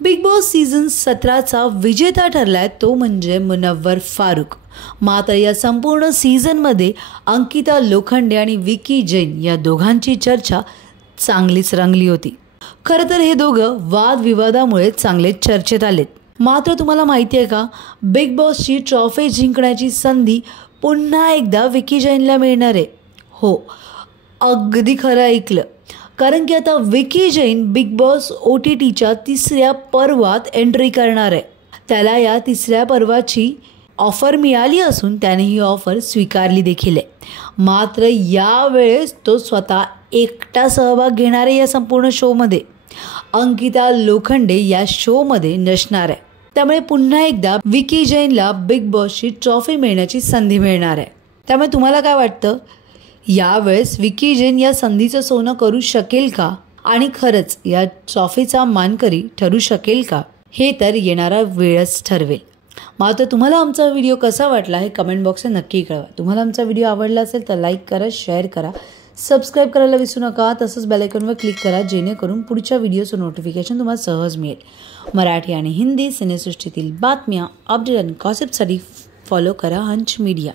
Big boss season 17चा विजेता ठरलाय तो म्हणजे मुनव्वर फारुक। मात्र या संपूर्ण सीझनमध्ये अंकिता लोखंडे आणि विकी जैन या दोघांची चर्चा चांगलीच रंगली होती। खरं तर हे दोघं वादविवादामुळे चांगलेच चर्चेत आलेत। मात्र तुम्हाला माहिती आहे का, बिग बॉसची ट्रॉफी जिंकण्याची संधी पुन्हा एकदा विकी जैनला मिळणार आहे। हो, अगदी खरं ऐकलं, कारण की आता विकी जैन बिग बॉस OTTच्या तिसऱ्या पर्वात एंट्री करणार आहे। त्याला या तिसऱ्या पर्वाची ऑफर मिळाली असून त्याने ही ऑफर स्वीकारली देखील आहे। मात्र यावेळेस तो स्वतः एकटा सहभाग घेणार आहे या संपूर्ण शोमध्ये। अंकिता लोखंडे या शोमध्ये नसणार आहे, त्यामुळे पुन्हा एकदा विकी जैनला बिग बॉसची ट्रॉफी मिळण्याची संधी मिळणार आहे। त्यामुळे तुम्हाला काय वाटतं, यावेळेस विकी जैन या संधीचं सोनं करू शकेल का आणि खरंच या ट्रॉफीचा मानकरी ठरू शकेल का, हे तर येणारा वेळच ठरवेल। मात्र तुम्हाला आमचा व्हिडिओ कसा वाटला हे कमेंट बॉक्समध्ये नक्की कळवा। तुम्हाला आमचा व्हिडिओ आवडला असेल तर लाईक करा, शेअर करा, सबस्क्राईब करायला विसरू नका। तसंच बेल आयकॉनवर क्लिक करा जेणेकरून पुढच्या व्हिडिओचं नोटिफिकेशन तुम्हाला सहज मिळेल। मराठी आणि हिंदी सिनेसृष्टीतील बातम्या, अपडेट आणि गॉसिपसाठी फॉलो करा हंच मीडिया।